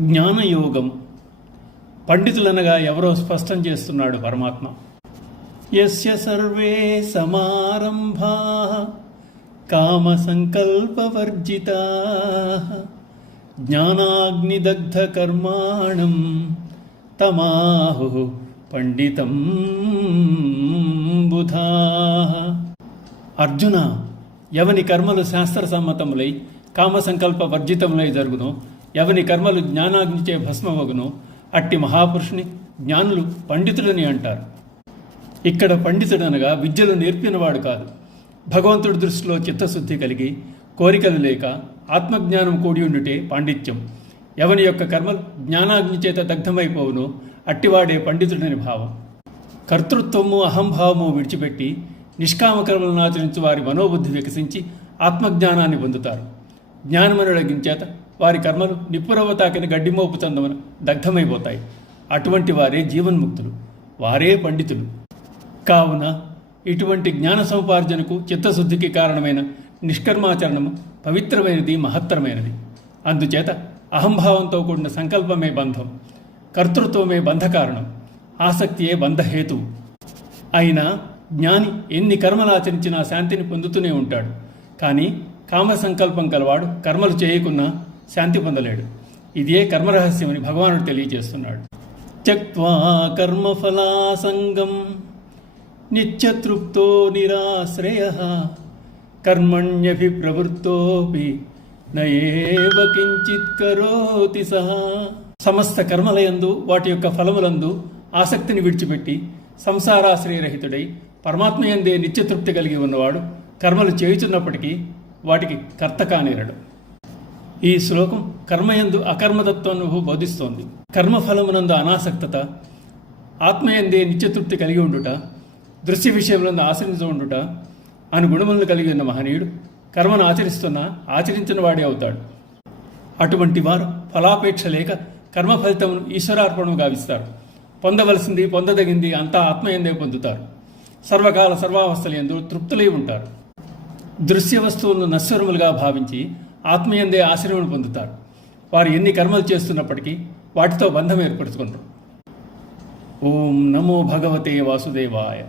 జ్ఞానయోగం పండితులనగా ఎవరో స్పష్టం చేస్తున్నాడు పరమాత్మ. యస్య సర్వే సమారంభా కామ సంకల్పవర్జితా జ్ఞానాగ్నిదగ్ధ కర్మాణం తమాహు పండితం బుధా. అర్జున, ఎవని కర్మలు శాస్త్ర సమ్మతములై కామ సంకల్ప వర్జితములై జరుగునో, ఎవని కర్మలు జ్ఞానాగ్నిచే భస్మమగునో అట్టి మహాపురుషుని జ్ఞానులు పండితుడని అంటారు. ఇక్కడ పండితుడనగా విద్యలు నేర్పినవాడు కాదు. భగవంతుడి దృష్టిలో చిత్తశుద్ధి కలిగి కోరికలు లేక ఆత్మజ్ఞానం కూడి ఉండుటే పాండిత్యం. ఎవని యొక్క కర్మలు జ్ఞానాగ్ని చేత దగ్ధమైపోవునో అట్టివాడే పండితుడని భావం. కర్తృత్వము అహంభావము విడిచిపెట్టి నిష్కామ కర్మలను ఆచరించు వారి మనోబుద్ధి వికసించి ఆత్మజ్ఞానాన్ని పొందుతారు. జ్ఞానమనుడగిన చేత వారి కర్మలు నిప్పురవ్వ తాకిన గడ్డిమోపు చందమన దగ్ధమైపోతాయి. అటువంటి వారే జీవన్ముక్తులు, వారే పండితులు. కావున ఇటువంటి జ్ఞాన సముపార్జనకు చిత్తశుద్ధికి కారణమైన నిష్కర్మాచరణము పవిత్రమైనది, మహత్తరమైనది. అందుచేత అహంభావంతో కూడిన సంకల్పమే బంధం, కర్తృత్వమే బంధకారణం, ఆసక్తియే బంధహేతువు. అయినా జ్ఞాని ఎన్ని కర్మలు ఆచరించినా శాంతిని పొందుతూనే ఉంటాడు. కానీ కామ సంకల్పం కలవాడు కర్మలు చేయకున్నా శాంతి పొందలేడు. ఇదే కర్మరహస్యమని భగవానుడు తెలియజేస్తున్నాడు. త్యక్త్వా కర్మఫలాసంగం నిత్యతృప్తో నిరాశ్రయః కర్మణ్యభిప్రవృత్తోపి నయేవ కించిత్ కరోతి సహా. సమస్త కర్మలయందు వాటి యొక్క ఫలములందు ఆసక్తిని విడిచిపెట్టి సంసారాశ్రయరహితుడై పరమాత్మయందే నిత్యతృప్తి కలిగి ఉన్నవాడు కర్మలు చేయుచున్నప్పటికీ వాటికి కర్త కానేరడు. ఈ శ్లోకం కర్మయందు అకర్మతత్వాన్ని బోధిస్తోంది. కర్మఫలమునందు అనాసక్తత, ఆత్మయందే నిత్యతృప్తి కలిగి ఉండుట, దృశ్య విషయములందు ఆశ్రయించ ఉండుట అను గుణములను కలిగి ఉన్న మహనీయుడు కర్మను ఆచరించిన వాడే అవుతాడు. అటువంటి వారు ఫలాపేక్ష లేక కర్మ ఫలితమును ఈశ్వరార్పణము గావిస్తారు. పొందవలసింది, పొందదగింది అంతా ఆత్మయందే పొందుతారు. సర్వకాల సర్వావస్థలందు తృప్తులై ఉంటారు. దృశ్య వస్తువులను నశ్వరములుగా భావించి ఆత్మయందే ఆశ్రయమును పొందుతారు. వారు ఎన్ని కర్మలు చేస్తున్నప్పటికీ వాటితో బంధం ఏర్పరచుకుంటారు. ఓం నమో భగవతే వాసుదేవాయ.